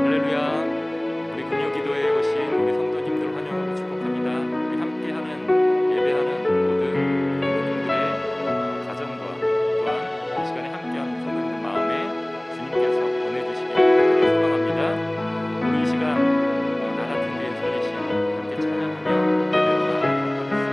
할렐루야. 우리 금요기도에 오신 우리 성도님들 환영하고 축복합니다. 우리 함께하는 예배하는 모든 성도님들의 가정과 또한 이 시간에 함께하는 성도님들 마음에 주님께서 보내주시길 간절히 소망합니다. 우리 이 시간 나 같은 죄인 살리신 함께 찬양하며 예배로 나아가도록 하겠습니다.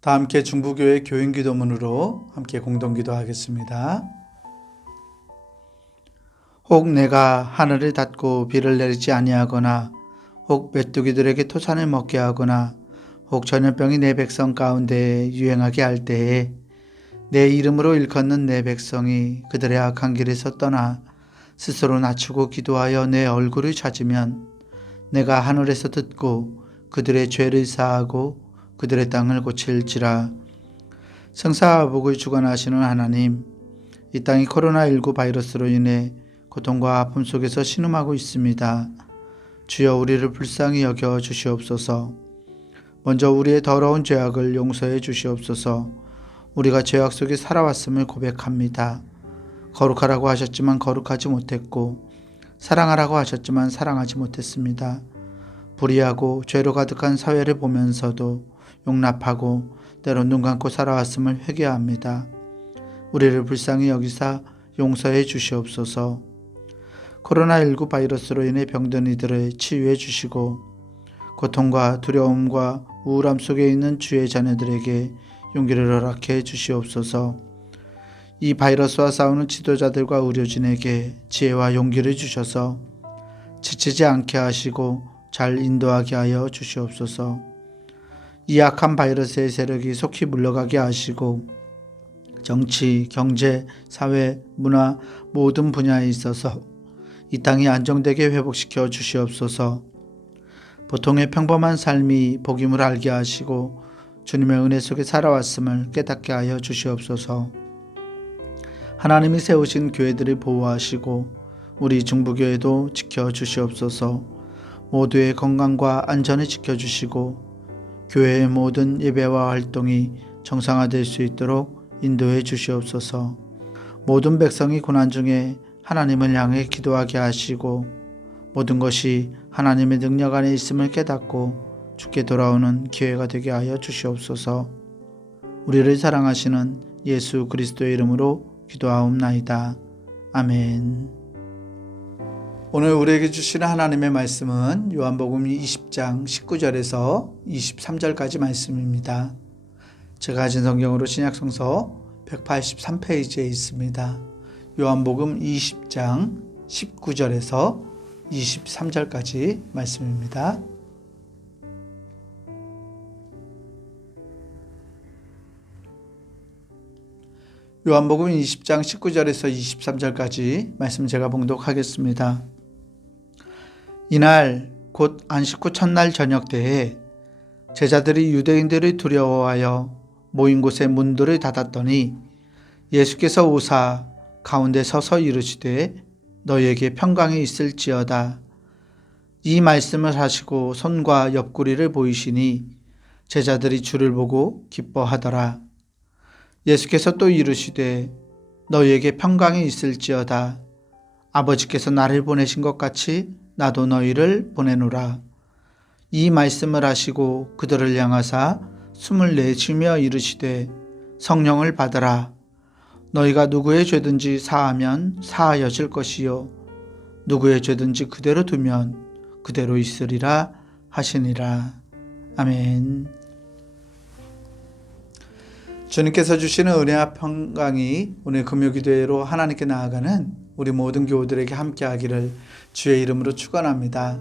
다 함께 중부교회 교인기도문으로 함께 공동기도하겠습니다. 혹 내가 하늘을 닫고 비를 내리지 아니하거나 혹 메뚜기들에게 토산을 먹게 하거나 혹 전염병이 내 백성 가운데 유행하게 할 때에 내 이름으로 일컫는 내 백성이 그들의 악한 길에서 떠나 스스로 낮추고 기도하여 내 얼굴을 찾으면 내가 하늘에서 듣고 그들의 죄를 사하고 그들의 땅을 고칠지라. 생사와 복을 주관하시는 하나님, 이 땅이 코로나19 바이러스로 인해 고통과 아픔 속에서 신음하고 있습니다. 주여 우리를 불쌍히 여겨 주시옵소서. 먼저 우리의 더러운 죄악을 용서해 주시옵소서. 우리가 죄악 속에 살아왔음을 고백합니다. 거룩하라고 하셨지만 거룩하지 못했고 사랑하라고 하셨지만 사랑하지 못했습니다. 불의하고 죄로 가득한 사회를 보면서도 용납하고 때론 눈 감고 살아왔음을 회개합니다. 우리를 불쌍히 여기사 용서해 주시옵소서. 코로나19 바이러스로 인해 병든 이들을 치유해 주시고 고통과 두려움과 우울함 속에 있는 주의 자녀들에게 용기를 허락해 주시옵소서. 이 바이러스와 싸우는 지도자들과 의료진에게 지혜와 용기를 주셔서 지치지 않게 하시고 잘 인도하게 하여 주시옵소서. 이 악한 바이러스의 세력이 속히 물러가게 하시고 정치, 경제, 사회, 문화 모든 분야에 있어서 이 땅이 안정되게 회복시켜 주시옵소서. 보통의 평범한 삶이 복임을 알게 하시고 주님의 은혜 속에 살아왔음을 깨닫게 하여 주시옵소서. 하나님이 세우신 교회들을 보호하시고 우리 중부교회도 지켜주시옵소서. 모두의 건강과 안전을 지켜주시고 교회의 모든 예배와 활동이 정상화될 수 있도록 인도해 주시옵소서. 모든 백성이 고난 중에 하나님을 향해 기도하게 하시고 모든 것이 하나님의 능력 안에 있음을 깨닫고 주께 돌아오는 기회가 되게 하여 주시옵소서. 우리를 사랑하시는 예수 그리스도의 이름으로 기도하옵나이다. 아멘. 오늘 우리에게 주시는 하나님의 말씀은 요한복음 20장 19절에서 23절까지 말씀입니다. 제가 가진 성경으로 신약성서 183페이지에 있습니다. 요한복음 20장 19절에서 23절까지 말씀입니다. 요한복음 20장 19절에서 23절까지 말씀 제가 봉독하겠습니다. 이날 곧 안식 후 첫날 저녁 때에 제자들이 유대인들을 두려워하여 모인 곳에 문들을 닫았더니 예수께서 오사 가운데 서서 이르시되 너희에게 평강이 있을지어다. 이 말씀을 하시고 손과 옆구리를 보이시니 제자들이 주를 보고 기뻐하더라. 예수께서 또 이르시되 너희에게 평강이 있을지어다. 아버지께서 나를 보내신 것 같이 나도 너희를 보내노라. 이 말씀을 하시고 그들을 향하사 숨을 내쉬며 이르시되 성령을 받으라. 너희가 누구의 죄든지 사하면 사하여질 것이요 누구의 죄든지 그대로 두면 그대로 있으리라 하시니라. 아멘. 주님께서 주시는 은혜와 평강이 오늘 금요기도회로 하나님께 나아가는 우리 모든 교우들에게 함께하기를 주의 이름으로 축원합니다.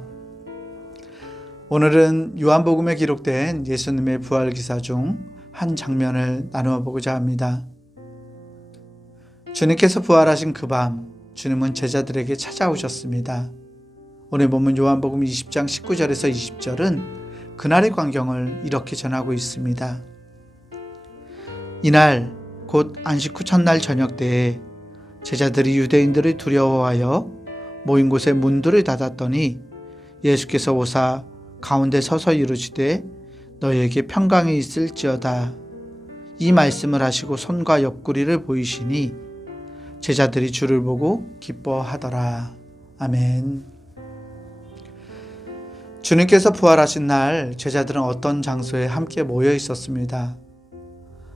오늘은 요한복음에 기록된 예수님의 부활 기사 중 한 장면을 나누어 보고자 합니다. 주님께서 부활하신 그 밤 주님은 제자들에게 찾아오셨습니다. 오늘 본문 요한복음 20장 19절에서 20절은 그날의 광경을 이렇게 전하고 있습니다. 이날 곧 안식 후 첫날 저녁 때에 제자들이 유대인들을 두려워하여 모인 곳에 문들을 닫았더니 예수께서 오사 가운데 서서 이르시되 너희에게 평강이 있을지어다. 이 말씀을 하시고 손과 옆구리를 보이시니 제자들이 주를 보고 기뻐하더라. 아멘. 주님께서 부활하신 날 제자들은 어떤 장소에 함께 모여 있었습니다.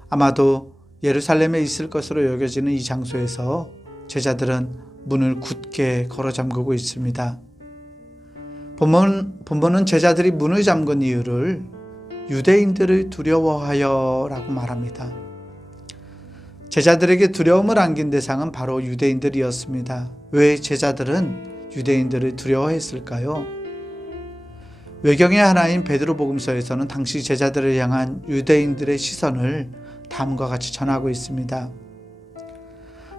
아마도 예루살렘에 있을 것으로 여겨지는 이 장소에서 제자들은 문을 굳게 걸어 잠그고 있습니다. 본문은 제자들이 문을 잠근 이유를 유대인들을 두려워하여 라고 말합니다. 제자들에게 두려움을 안긴 대상은 바로 유대인들이었습니다. 왜 제자들은 유대인들을 두려워했을까요? 외경의 하나인 베드로복음서에서는 당시 제자들을 향한 유대인들의 시선을 다음과 같이 전하고 있습니다.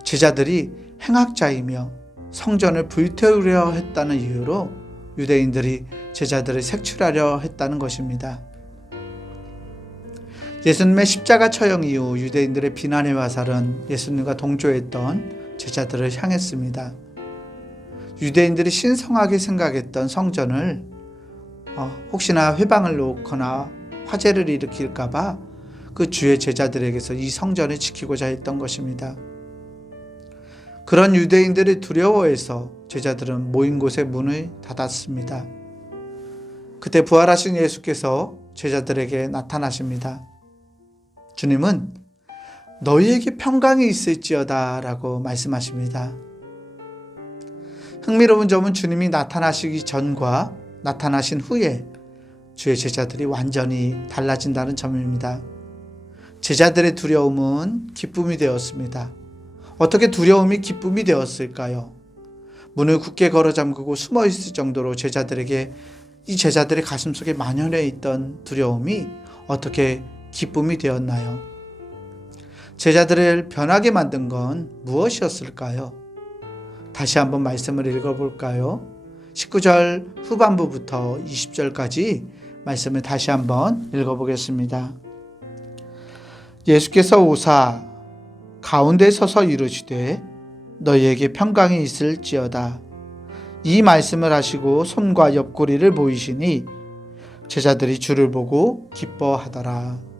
제자들이 행악자이며 성전을 불태우려 했다는 이유로 유대인들이 제자들을 색출하려 했다는 것입니다. 예수님의 십자가 처형 이후 유대인들의 비난의 화살은 예수님과 동조했던 제자들을 향했습니다. 유대인들이 신성하게 생각했던 성전을 혹시나 회방을 놓거나 화재를 일으킬까봐 그 주의 제자들에게서 이 성전을 지키고자 했던 것입니다. 그런 유대인들이 두려워해서 제자들은 모인 곳에 문을 닫았습니다. 그때 부활하신 예수께서 제자들에게 나타나십니다. 주님은 너희에게 평강이 있을지어다 라고 말씀하십니다. 흥미로운 점은 주님이 나타나시기 전과 나타나신 후에 주의 제자들이 완전히 달라진다는 점입니다. 제자들의 두려움은 기쁨이 되었습니다. 어떻게 두려움이 기쁨이 되었을까요? 문을 굳게 걸어 잠그고 숨어 있을 정도로 이 제자들의 가슴속에 만연해 있던 두려움이 어떻게 기쁨이 되었나요? 제자들을 변하게 만든 건 무엇이었을까요? 다시 한번 말씀을 읽어볼까요? 19절 후반부부터 20절까지 말씀을 다시 한번 읽어보겠습니다. 예수께서 오사 가운데 서서 이르시되 너희에게 평강이 있을지어다. 이 말씀을 하시고 손과 옆구리를 보이시니 제자들이 주를 보고 기뻐하더라.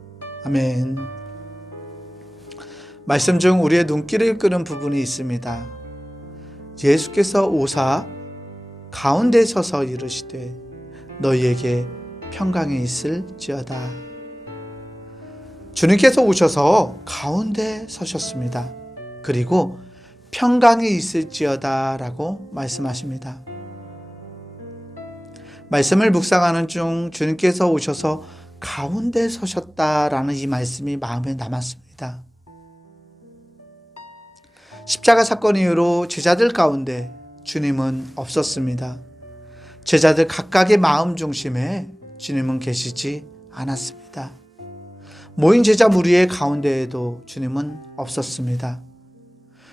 아멘. 말씀 중 우리의 눈길을 끄는 부분이 있습니다. 예수께서 오사 가운데 서서 이르시되 너희에게 평강이 있을지어다. 주님께서 오셔서 가운데 서셨습니다. 그리고 평강이 있을지어다 라고 말씀하십니다. 말씀을 묵상하는 중 주님께서 오셔서 가운데 서셨다라는 이 말씀이 마음에 남았습니다. 십자가 사건 이후로 제자들 가운데 주님은 없었습니다. 제자들 각각의 마음 중심에 주님은 계시지 않았습니다. 모인 제자 무리의 가운데에도 주님은 없었습니다.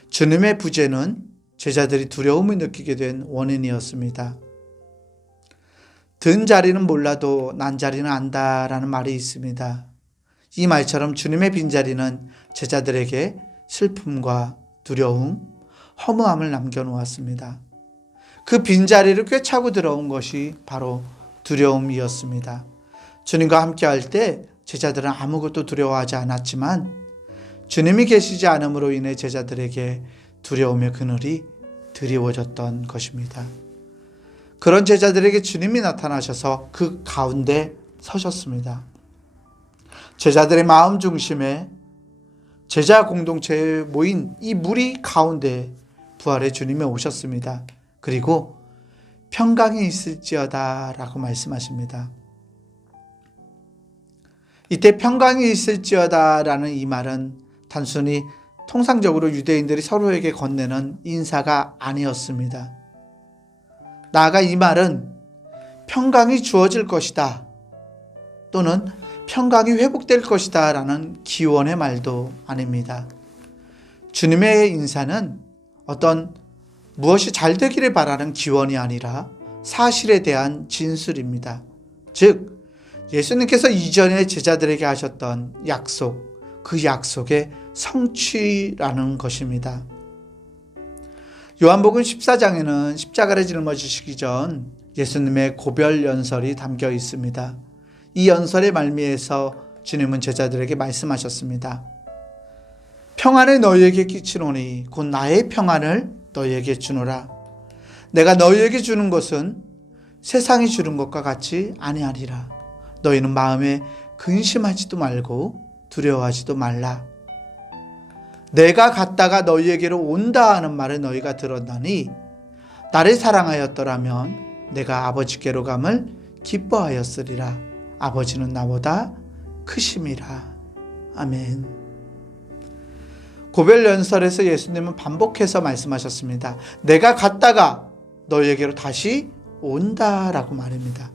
주님의 부재는 제자들이 두려움을 느끼게 된 원인이었습니다. 든 자리는 몰라도 난 자리는 안다라는 말이 있습니다. 이 말처럼 주님의 빈자리는 제자들에게 슬픔과 두려움, 허무함을 남겨놓았습니다. 그 빈자리를 꿰차고 들어온 것이 바로 두려움이었습니다. 주님과 함께할 때 제자들은 아무것도 두려워하지 않았지만 주님이 계시지 않음으로 인해 제자들에게 두려움의 그늘이 드리워졌던 것입니다. 그런 제자들에게 주님이 나타나셔서 그 가운데 서셨습니다. 제자들의 마음 중심에 제자 공동체에 모인 이 무리 가운데 부활의 주님이 오셨습니다. 그리고 평강이 있을지어다 라고 말씀하십니다. 이때 평강이 있을지어다 라는 이 말은 단순히 통상적으로 유대인들이 서로에게 건네는 인사가 아니었습니다. 나아가 이 말은 평강이 주어질 것이다 또는 평강이 회복될 것이다 라는 기원의 말도 아닙니다. 주님의 인사는 어떤 무엇이 잘 되기를 바라는 기원이 아니라 사실에 대한 진술입니다. 즉 예수님께서 이전에 제자들에게 하셨던 약속, 그 약속의 성취라는 것입니다. 요한복음 14장에는 십자가를 짊어지시기 전 예수님의 고별 연설이 담겨 있습니다. 이 연설의 말미에서 주님은 제자들에게 말씀하셨습니다. 평안을 너희에게 끼치노니 곧 나의 평안을 너희에게 주노라. 내가 너희에게 주는 것은 세상이 주는 것과 같이 아니하리라. 너희는 마음에 근심하지도 말고 두려워하지도 말라. 내가 갔다가 너희에게로 온다 하는 말을 너희가 들었나니 나를 사랑하였더라면 내가 아버지께로 감을 기뻐하였으리라. 아버지는 나보다 크심이라. 아멘. 고별연설에서 예수님은 반복해서 말씀하셨습니다. 내가 갔다가 너희에게로 다시 온다라고 말입니다.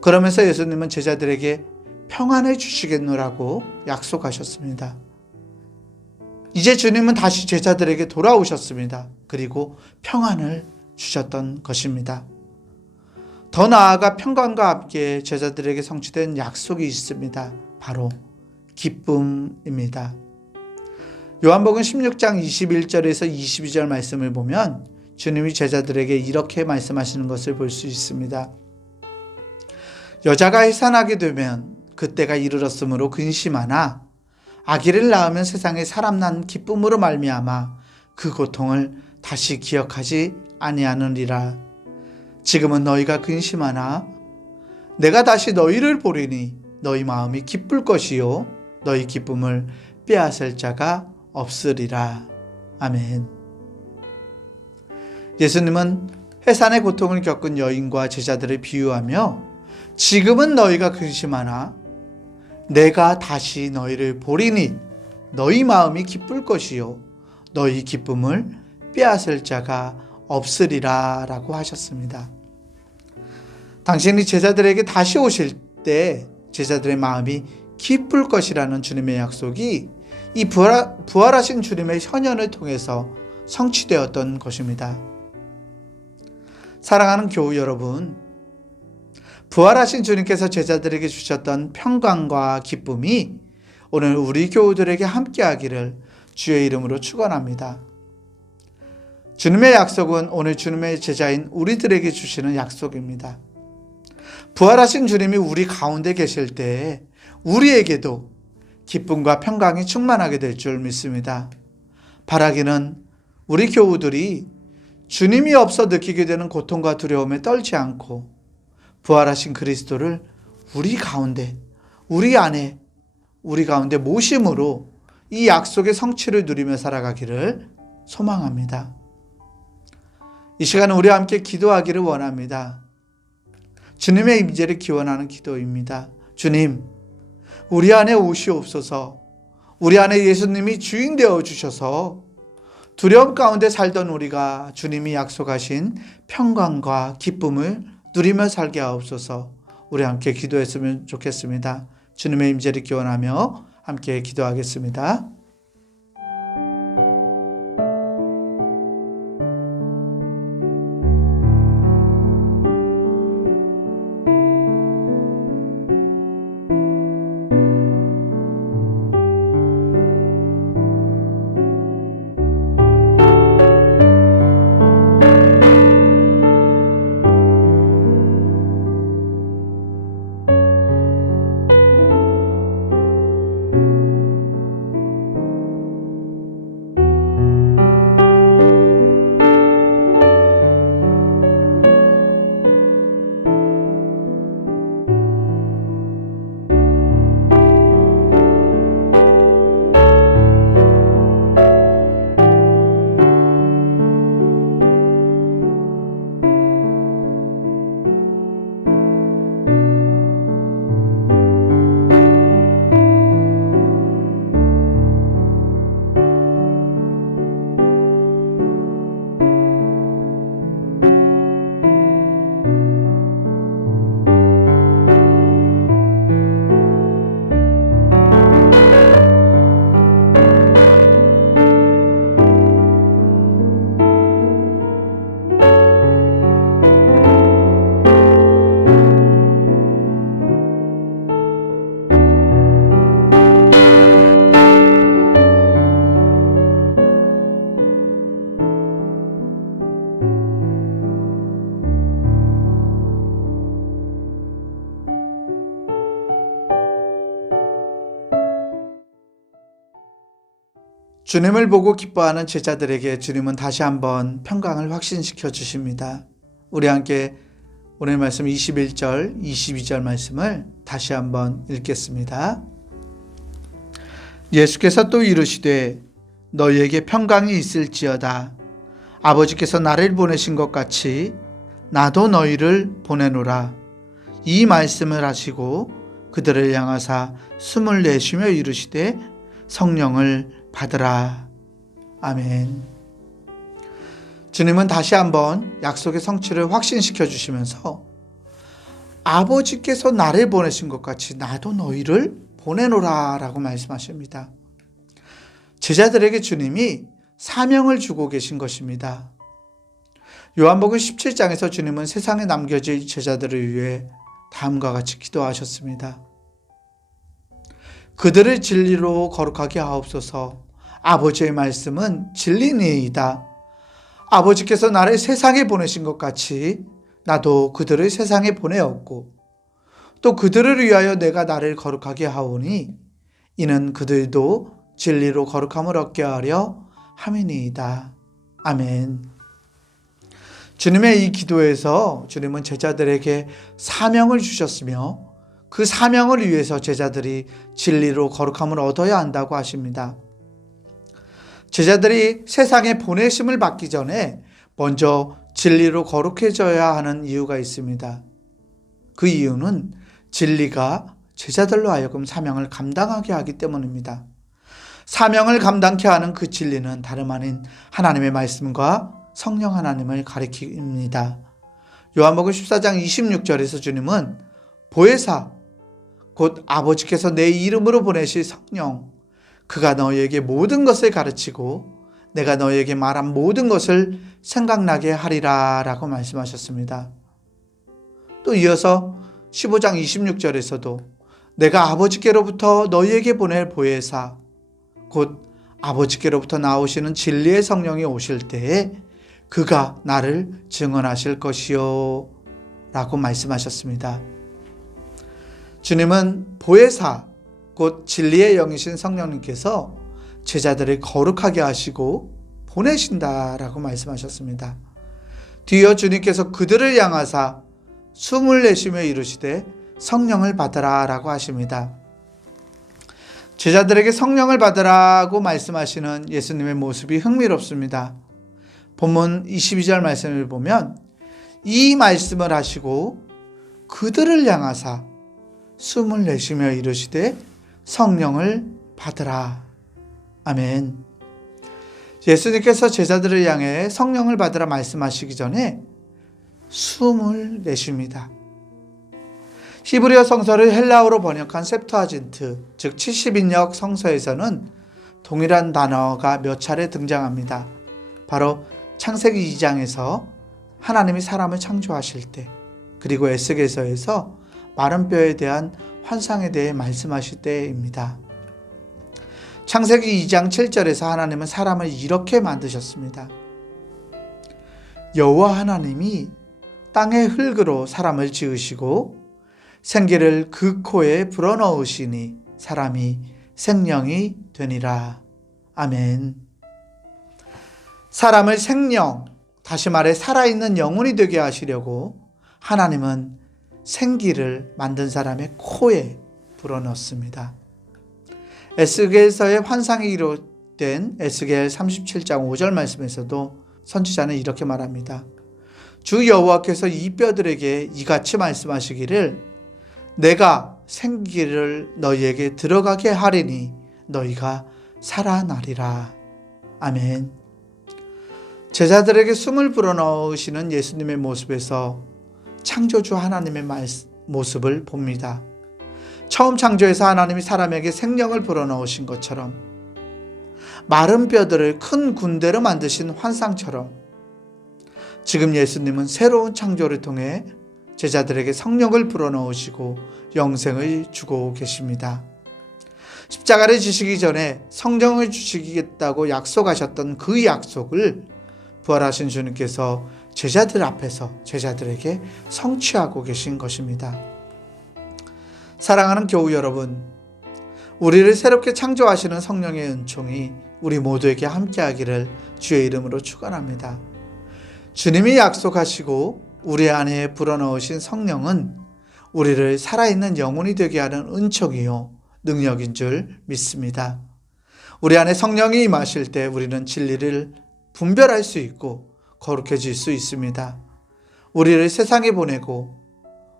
그러면서 예수님은 제자들에게 평안을 주시겠노라고 약속하셨습니다. 이제 주님은 다시 제자들에게 돌아오셨습니다. 그리고 평안을 주셨던 것입니다. 더 나아가 평강과 함께 제자들에게 성취된 약속이 있습니다. 바로 기쁨입니다. 요한복음 16장 21절에서 22절 말씀을 보면 주님이 제자들에게 이렇게 말씀하시는 것을 볼 수 있습니다. 여자가 해산하게 되면 그때가 이르렀으므로 근심하나 아기를 낳으면 세상에 사람 난 기쁨으로 말미암아 그 고통을 다시 기억하지 아니하느니라. 지금은 너희가 근심하나 내가 다시 너희를 보리니 너희 마음이 기쁠 것이요 너희 기쁨을 빼앗을 자가 없으리라. 아멘. 예수님은 해산의 고통을 겪은 여인과 제자들을 비유하며 지금은 너희가 근심하나 내가 다시 너희를 보리니 너희 마음이 기쁠 것이요 너희 기쁨을 빼앗을 자가 없으리라 라고 하셨습니다. 당신이 제자들에게 다시 오실 때 제자들의 마음이 기쁠 것이라는 주님의 약속이 이 부활하신 주님의 현현을 통해서 성취되었던 것입니다. 사랑하는 교우 여러분, 부활하신 주님께서 제자들에게 주셨던 평강과 기쁨이 오늘 우리 교우들에게 함께하기를 주의 이름으로 축원합니다. 주님의 약속은 오늘 주님의 제자인 우리들에게 주시는 약속입니다. 부활하신 주님이 우리 가운데 계실 때 우리에게도 기쁨과 평강이 충만하게 될 줄 믿습니다. 바라기는 우리 교우들이 주님이 없어 느끼게 되는 고통과 두려움에 떨지 않고 부활하신 그리스도를 우리 가운데, 우리 안에, 우리 가운데 모심으로 이 약속의 성취를 누리며 살아가기를 소망합니다. 이 시간은 우리와 함께 기도하기를 원합니다. 주님의 임재를 기원하는 기도입니다. 주님, 우리 안에 오시옵소서. 우리 안에 예수님이 주인 되어 주셔서 두려움 가운데 살던 우리가 주님이 약속하신 평강과 기쁨을 누리며 살게 하옵소서. 우리 함께 기도했으면 좋겠습니다. 주님의 임재를 기원하며 함께 기도하겠습니다. 주님을 보고 기뻐하는 제자들에게 주님은 다시 한번 평강을 확신시켜 주십니다. 우리 함께 오늘 말씀 21절, 22절 말씀을 다시 한번 읽겠습니다. 예수께서 또 이르시되 너희에게 평강이 있을지어다. 아버지께서 나를 보내신 것 같이 나도 너희를 보내노라. 이 말씀을 하시고 그들을 향하사 숨을 내쉬며 이르시되 성령을 받으라. 아멘. 주님은 다시 한번 약속의 성취를 확신시켜 주시면서 아버지께서 나를 보내신 것 같이 나도 너희를 보내노라 라고 말씀하십니다. 제자들에게 주님이 사명을 주고 계신 것입니다. 요한복음 17장에서 주님은 세상에 남겨질 제자들을 위해 다음과 같이 기도하셨습니다. 그들을 진리로 거룩하게 하옵소서. 아버지의 말씀은 진리니이다. 아버지께서 나를 세상에 보내신 것 같이 나도 그들을 세상에 보내었고 또 그들을 위하여 내가 나를 거룩하게 하오니 이는 그들도 진리로 거룩함을 얻게 하려 함이니이다. 아멘. 주님의 이 기도에서 주님은 제자들에게 사명을 주셨으며 그 사명을 위해서 제자들이 진리로 거룩함을 얻어야 한다고 하십니다. 제자들이 세상에 보내심을 받기 전에 먼저 진리로 거룩해져야 하는 이유가 있습니다. 그 이유는 진리가 제자들로 하여금 사명을 감당하게 하기 때문입니다. 사명을 감당케 하는 그 진리는 다름 아닌 하나님의 말씀과 성령 하나님을 가리킵니다. 요한복음 14장 26절에서 주님은 보혜사 곧 아버지께서 내 이름으로 보내실 성령 그가 너희에게 모든 것을 가르치고 내가 너희에게 말한 모든 것을 생각나게 하리라 라고 말씀하셨습니다. 또 이어서 15장 26절에서도 내가 아버지께로부터 너희에게 보낼 보혜사 곧 아버지께로부터 나오시는 진리의 성령이 오실 때에 그가 나를 증언하실 것이요 라고 말씀하셨습니다. 주님은 보혜사 곧 진리의 영이신 성령님께서 제자들을 거룩하게 하시고 보내신다라고 말씀하셨습니다. 뒤이어 주님께서 그들을 향하사 숨을 내쉬며 이르시되 성령을 받으라 라고 하십니다. 제자들에게 성령을 받으라고 말씀하시는 예수님의 모습이 흥미롭습니다. 본문 22절 말씀을 보면 이 말씀을 하시고 그들을 향하사 숨을 내쉬며 이르시되 성령을 받으라. 아멘. 예수님께서 제자들을 향해 성령을 받으라 말씀하시기 전에 숨을 내쉽니다. 히브리어 성서를 헬라어로 번역한 septuagin트, 즉 70인역 성서에서는 동일한 단어가 몇 차례 등장합니다. 바로 창세기 2장에서 하나님이 사람을 창조하실 때, 그리고 에스겔서에서 마른 뼈에 대한 환상에 대해 말씀하실 때입니다. 창세기 2장 7절에서 하나님은 사람을 이렇게 만드셨습니다. 여호와 하나님이 땅의 흙으로 사람을 지으시고 생기를 그 코에 불어넣으시니 사람이 생명이 되니라. 아멘. 사람을 생명, 다시 말해 살아있는 영혼이 되게 하시려고 하나님은 생기를 만든 사람의 코에 불어넣습니다. 에스겔서의 환상이 기록된 에스겔 37장 5절 말씀에서도 선지자는 이렇게 말합니다. 주 여호와께서 이 뼈들에게 이같이 말씀하시기를 내가 생기를 너희에게 들어가게 하리니 너희가 살아나리라. 아멘. 제자들에게 숨을 불어넣으시는 예수님의 모습에서 창조주 하나님의 모습을 봅니다. 처음 창조해서 하나님이 사람에게 생명을 불어넣으신 것처럼 마른 뼈들을 큰 군대로 만드신 환상처럼 지금 예수님은 새로운 창조를 통해 제자들에게 성령을 불어넣으시고 영생을 주고 계십니다. 십자가를 지시기 전에 성령을 주시겠다고 약속하셨던 그 약속을 부활하신 주님께서 제자들 앞에서 제자들에게 성취하고 계신 것입니다. 사랑하는 교우 여러분, 우리를 새롭게 창조하시는 성령의 은총이 우리 모두에게 함께하기를 주의 이름으로 축원합니다. 주님이 약속하시고 우리 안에 불어넣으신 성령은 우리를 살아있는 영혼이 되게 하는 은총이요 능력인 줄 믿습니다. 우리 안에 성령이 임하실 때 우리는 진리를 분별할 수 있고 거룩해질 수 있습니다. 우리를 세상에 보내고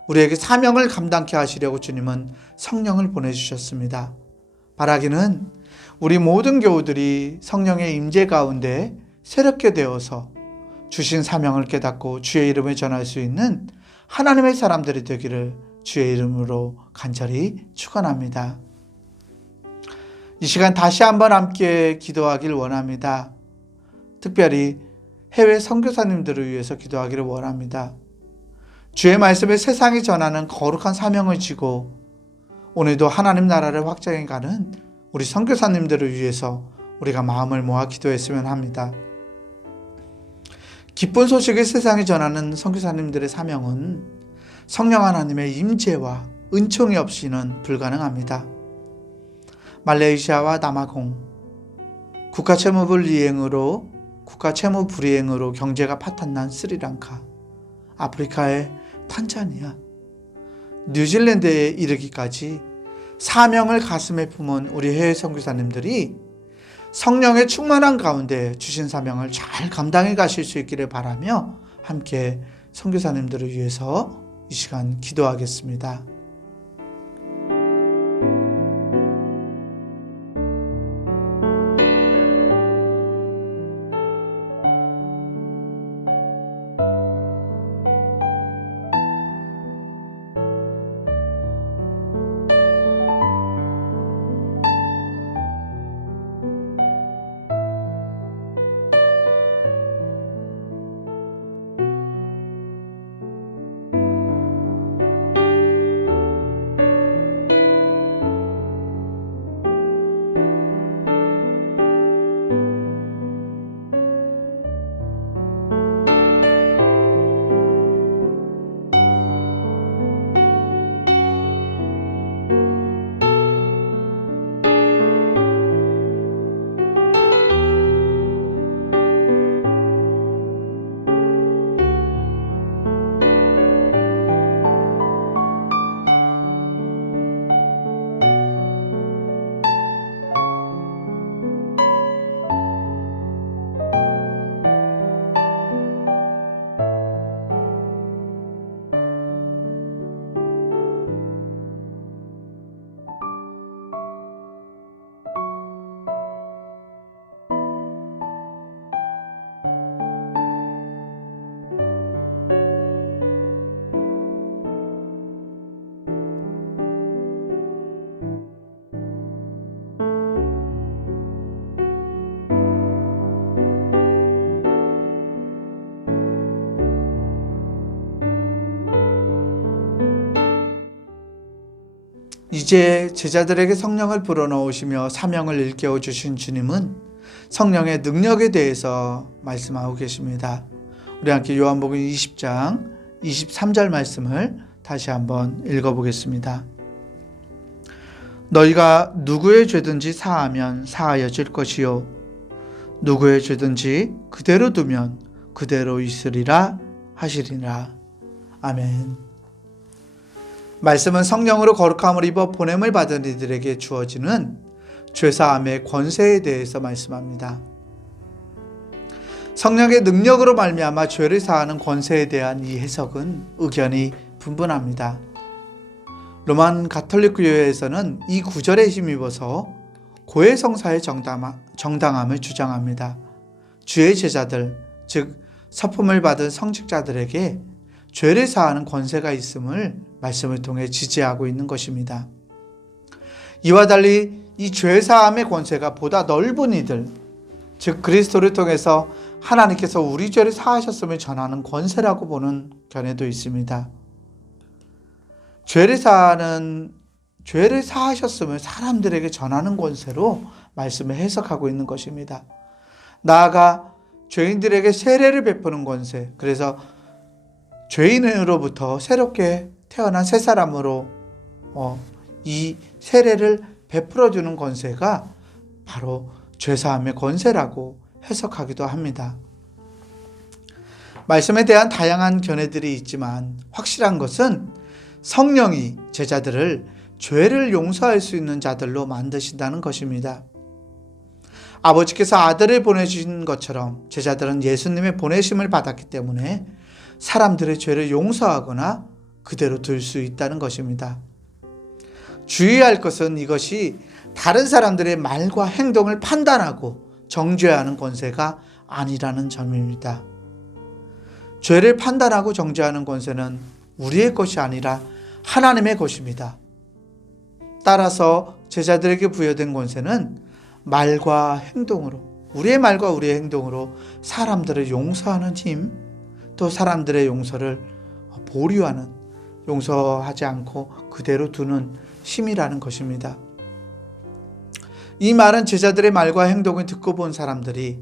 우리에게 사명을 감당케 하시려고 주님은 성령을 보내주셨습니다. 바라기는 우리 모든 교우들이 성령의 임재 가운데 새롭게 되어서 주신 사명을 깨닫고 주의 이름을 전할 수 있는 하나님의 사람들이 되기를 주의 이름으로 간절히 축원합니다. 이 시간 다시 한번 함께 기도하길 원합니다. 특별히 해외 선교사님들을 위해서 기도하기를 원합니다. 주의 말씀을 세상에 전하는 거룩한 사명을 지고 오늘도 하나님 나라를 확장해가는 우리 선교사님들을 위해서 우리가 마음을 모아 기도했으면 합니다. 기쁜 소식을 세상에 전하는 선교사님들의 사명은 성령 하나님의 임재와 은총이 없이는 불가능합니다. 말레이시아와 남아공, 국가 채무 불이행으로 경제가 파탄난 스리랑카, 아프리카의 탄자니아, 뉴질랜드에 이르기까지 사명을 가슴에 품은 우리 해외 선교사님들이 성령의 충만한 가운데 주신 사명을 잘 감당해 가실 수 있기를 바라며 함께 선교사님들을 위해서 이 시간 기도하겠습니다. 이제 제자들에게 성령을 불어넣으시며 사명을 일깨워 주신 주님은 성령의 능력에 대해서 말씀하고 계십니다. 우리 함께 요한복음 20장 23절 말씀을 다시 한번 읽어보겠습니다. 너희가 누구의 죄든지 사하면 사하여질 것이요 누구의 죄든지 그대로 두면 그대로 있으리라 하시리라. 아멘. 말씀은 성령으로 거룩함을 입어 보냄을 받은 이들에게 주어지는 죄사함의 권세에 대해서 말씀합니다. 성령의 능력으로 말미암아 죄를 사하는 권세에 대한 이 해석은 의견이 분분합니다. 로만 가톨릭 교회에서는 이 구절에 힘입어서 고해성사의 정당함을 주장합니다. 주의 제자들, 즉 서품을 받은 성직자들에게 죄를 사하는 권세가 있음을 말씀을 통해 지지하고 있는 것입니다. 이와 달리 이 죄사함의 권세가 보다 넓은 이들, 즉 그리스도를 통해서 하나님께서 우리 죄를 사하셨음을 전하는 권세라고 보는 견해도 있습니다. 죄를 사하셨음을 사람들에게 전하는 권세로 말씀을 해석하고 있는 것입니다. 나아가 죄인들에게 세례를 베푸는 권세, 그래서 죄인으로부터 새롭게 태어난 새 사람으로 이 세례를 베풀어주는 권세가 바로 죄사함의 권세라고 해석하기도 합니다. 말씀에 대한 다양한 견해들이 있지만 확실한 것은 성령이 제자들을 죄를 용서할 수 있는 자들로 만드신다는 것입니다. 아버지께서 아들을 보내주신 것처럼 제자들은 예수님의 보내심을 받았기 때문에 사람들의 죄를 용서하거나 그대로 둘 수 있다는 것입니다. 주의할 것은 이것이 다른 사람들의 말과 행동을 판단하고 정죄하는 권세가 아니라는 점입니다. 죄를 판단하고 정죄하는 권세는 우리의 것이 아니라 하나님의 것입니다. 따라서 제자들에게 부여된 권세는 말과 행동으로, 우리의 말과 우리의 행동으로 사람들을 용서하는 힘, 또 사람들의 용서를 보류하는, 용서하지 않고 그대로 두는 힘이라는 것입니다. 이 말은 제자들의 말과 행동을 듣고 본 사람들이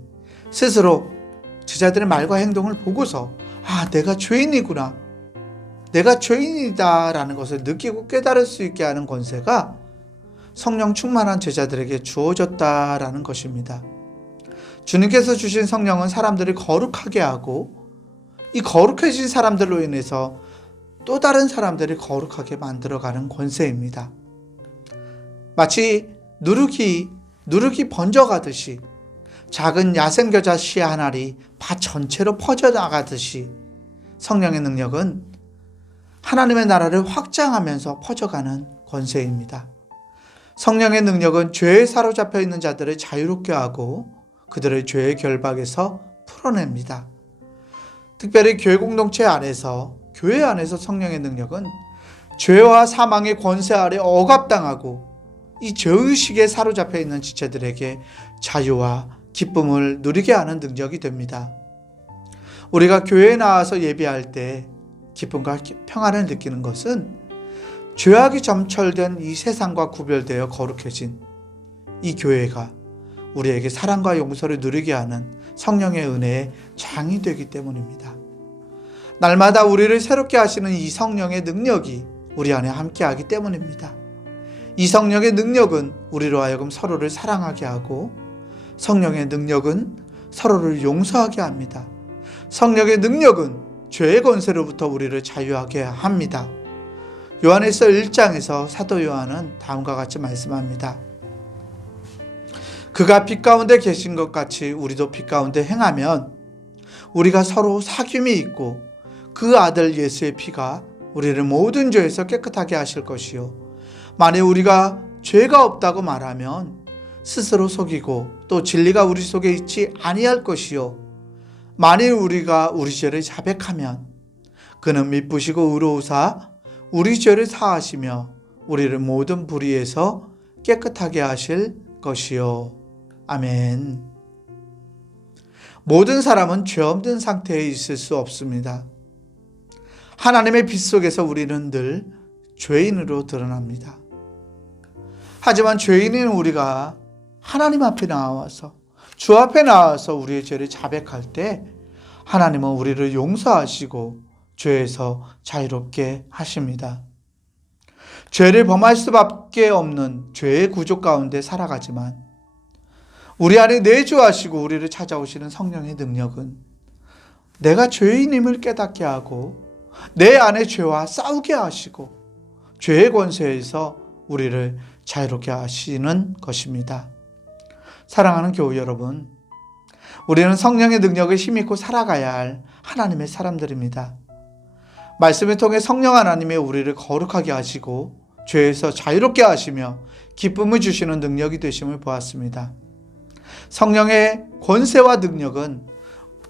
스스로 제자들의 말과 행동을 보고서 내가 죄인이구나, 내가 죄인이다 라는 것을 느끼고 깨달을 수 있게 하는 권세가 성령 충만한 제자들에게 주어졌다라는 것입니다. 주님께서 주신 성령은 사람들을 거룩하게 하고 이 거룩해진 사람들로 인해서 또 다른 사람들을 거룩하게 만들어가는 권세입니다. 마치 누룩이 번져가듯이, 작은 야생겨자 씨 한 알이 밭 전체로 퍼져나가듯이 성령의 능력은 하나님의 나라를 확장하면서 퍼져가는 권세입니다. 성령의 능력은 죄에 사로잡혀 있는 자들을 자유롭게 하고 그들을 죄의 결박에서 풀어냅니다. 특별히 교회 공동체 안에서, 교회 안에서 성령의 능력은 죄와 사망의 권세 아래 억압당하고 이 죄의식에 사로잡혀 있는 지체들에게 자유와 기쁨을 누리게 하는 능력이 됩니다. 우리가 교회에 나와서 예배할 때 기쁨과 평안을 느끼는 것은 죄악이 점철된 이 세상과 구별되어 거룩해진 이 교회가 우리에게 사랑과 용서를 누리게 하는 성령의 은혜의 장이 되기 때문입니다. 날마다 우리를 새롭게 하시는 이 성령의 능력이 우리 안에 함께하기 때문입니다. 이 성령의 능력은 우리로 하여금 서로를 사랑하게 하고, 성령의 능력은 서로를 용서하게 합니다. 성령의 능력은 죄의 권세로부터 우리를 자유하게 합니다. 요한일서 1장에서 사도 요한은 다음과 같이 말씀합니다. 그가 빛 가운데 계신 것 같이 우리도 빛 가운데 행하면 우리가 서로 사귐이 있고 그 아들 예수의 피가 우리를 모든 죄에서 깨끗하게 하실 것이요, 만일 우리가 죄가 없다고 말하면 스스로 속이고 또 진리가 우리 속에 있지 아니할 것이요, 만일 우리가 우리 죄를 자백하면 그는 미쁘시고 의로우사 우리 죄를 사하시며 우리를 모든 불의에서 깨끗하게 하실 것이요. 아멘. 모든 사람은 죄 없는 상태에 있을 수 없습니다. 하나님의 빛 속에서 우리는 늘 죄인으로 드러납니다. 하지만 죄인인 우리가 하나님 앞에 나와서, 주 앞에 나와서 우리의 죄를 자백할 때 하나님은 우리를 용서하시고 죄에서 자유롭게 하십니다. 죄를 범할 수밖에 없는 죄의 구조 가운데 살아가지만 우리 안에 내주하시고 우리를 찾아오시는 성령의 능력은 내가 죄인임을 깨닫게 하고 내 안의 죄와 싸우게 하시고 죄의 권세에서 우리를 자유롭게 하시는 것입니다. 사랑하는 교우 여러분, 우리는 성령의 능력을 힘입고 살아가야 할 하나님의 사람들입니다. 말씀을 통해 성령 하나님이 우리를 거룩하게 하시고 죄에서 자유롭게 하시며 기쁨을 주시는 능력이 되심을 보았습니다. 성령의 권세와 능력은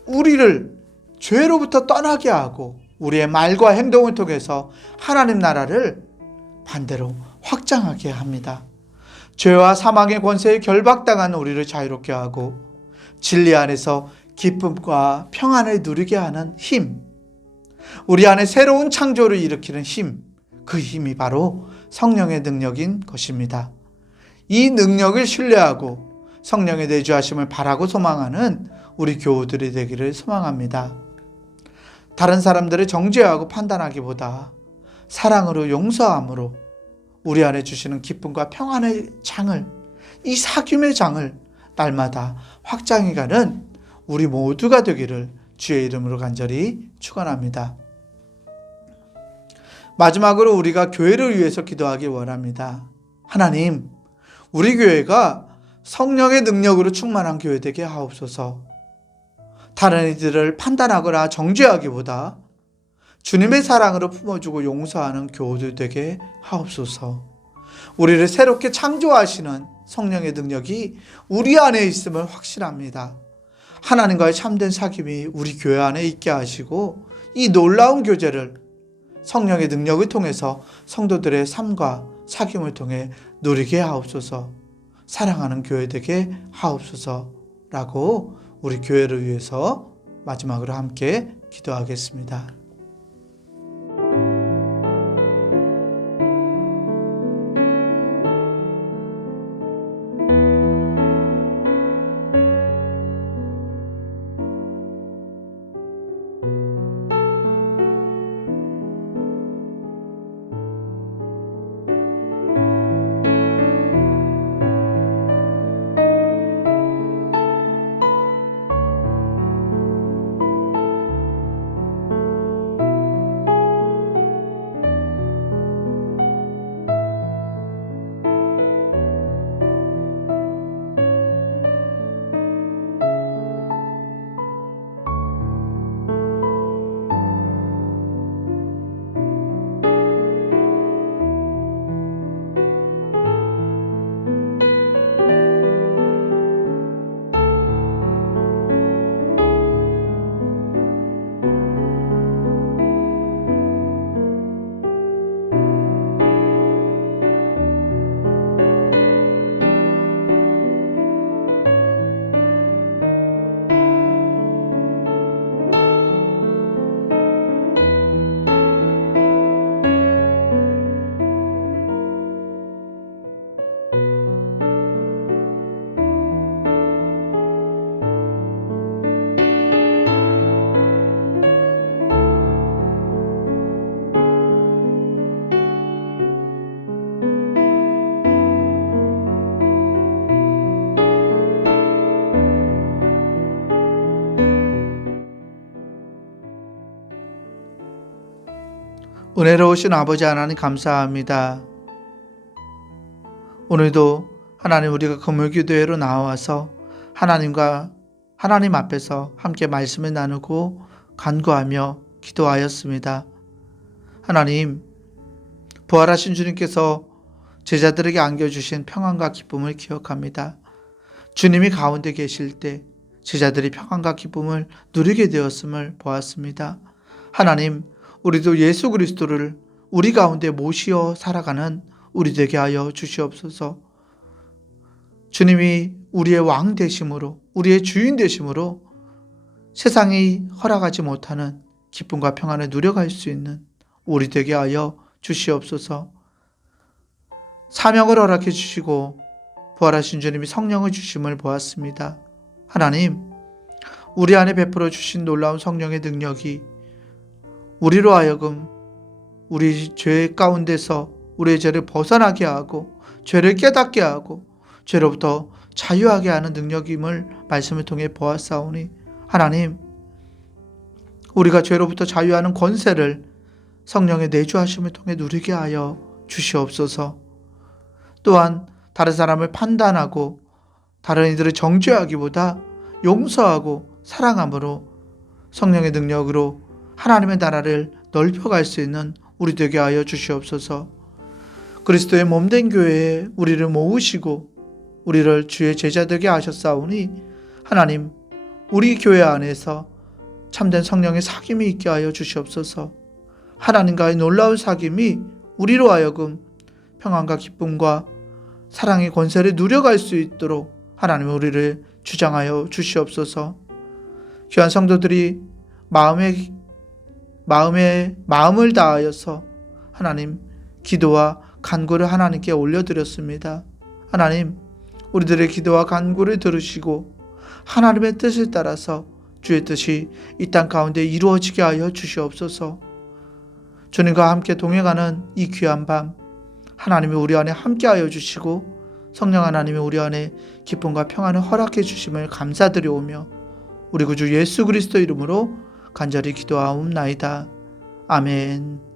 우리를 죄로부터 떠나게 하고 우리의 말과 행동을 통해서 하나님 나라를 반대로 확장하게 합니다. 죄와 사망의 권세에 결박당한 우리를 자유롭게 하고 진리 안에서 기쁨과 평안을 누리게 하는 힘, 우리 안에 새로운 창조를 일으키는 힘, 그 힘이 바로 성령의 능력인 것입니다. 이 능력을 신뢰하고 성령의 내주하심을 바라고 소망하는 우리 교우들이 되기를 소망합니다. 다른 사람들을 정죄하고 판단하기보다 사랑으로 용서함으로 우리 안에 주시는 기쁨과 평안의 장을, 이 사귐의 장을 날마다 확장해가는 우리 모두가 되기를 주의 이름으로 간절히 축원합니다. 마지막으로 우리가 교회를 위해서 기도하기 원합니다. 하나님, 우리 교회가 성령의 능력으로 충만한 교회 되게 하옵소서. 다른 이들을 판단하거나 정죄하기보다 주님의 사랑으로 품어주고 용서하는 교우들 되게 하옵소서. 우리를 새롭게 창조하시는 성령의 능력이 우리 안에 있음을 확신합니다. 하나님과의 참된 사귐이 우리 교회 안에 있게 하시고 이 놀라운 교제를 성령의 능력을 통해서 성도들의 삶과 사귐을 통해 누리게 하옵소서. 사랑하는 교회 되게 하옵소서라고 우리 교회를 위해서 마지막으로 함께 기도하겠습니다. 은혜로우신 아버지 하나님 감사합니다. 오늘도 하나님 우리가 금요기도회로 나와서 하나님 앞에서 함께 말씀을 나누고 간구하며 기도하였습니다. 하나님, 부활하신 주님께서 제자들에게 안겨주신 평안과 기쁨을 기억합니다. 주님이 가운데 계실 때 제자들이 평안과 기쁨을 누리게 되었음을 보았습니다. 하나님, 우리도 예수 그리스도를 우리 가운데 모시어 살아가는 우리 되게 하여 주시옵소서. 주님이 우리의 왕 되심으로, 우리의 주인 되심으로 세상이 허락하지 못하는 기쁨과 평안을 누려갈 수 있는 우리 되게 하여 주시옵소서. 사명을 허락해 주시고 부활하신 주님이 성령을 주심을 보았습니다. 하나님, 우리 안에 베풀어 주신 놀라운 성령의 능력이 우리로 하여금 우리 죄 가운데서 우리의 죄를 벗어나게 하고 죄를 깨닫게 하고 죄로부터 자유하게 하는 능력임을 말씀을 통해 보았사오니, 하나님, 우리가 죄로부터 자유하는 권세를 성령의 내주하심을 통해 누리게 하여 주시옵소서. 또한 다른 사람을 판단하고 다른 이들을 정죄하기보다 용서하고 사랑함으로 성령의 능력으로 하나님의 나라를 넓혀갈 수 있는 우리 되게 하여 주시옵소서. 그리스도의 몸된 교회에 우리를 모으시고 우리를 주의 제자 되게 하셨사오니, 하나님, 우리 교회 안에서 참된 성령의 사귐이 있게 하여 주시옵소서. 하나님과의 놀라운 사귐이 우리로 하여금 평안과 기쁨과 사랑의 권세를 누려갈 수 있도록 하나님 우리를 주장하여 주시옵소서. 귀한 성도들이 마음을 다하여서 하나님 기도와 간구를 하나님께 올려드렸습니다. 하나님, 우리들의 기도와 간구를 들으시고 하나님의 뜻을 따라서 주의 뜻이 이 땅 가운데 이루어지게 하여 주시옵소서. 주님과 함께 동행하는 이 귀한 밤, 하나님이 우리 안에 함께하여 주시고 성령 하나님이 우리 안에 기쁨과 평안을 허락해 주심을 감사드려오며 우리 구주 예수 그리스도 이름으로 간절히 기도하옵나이다. 아멘.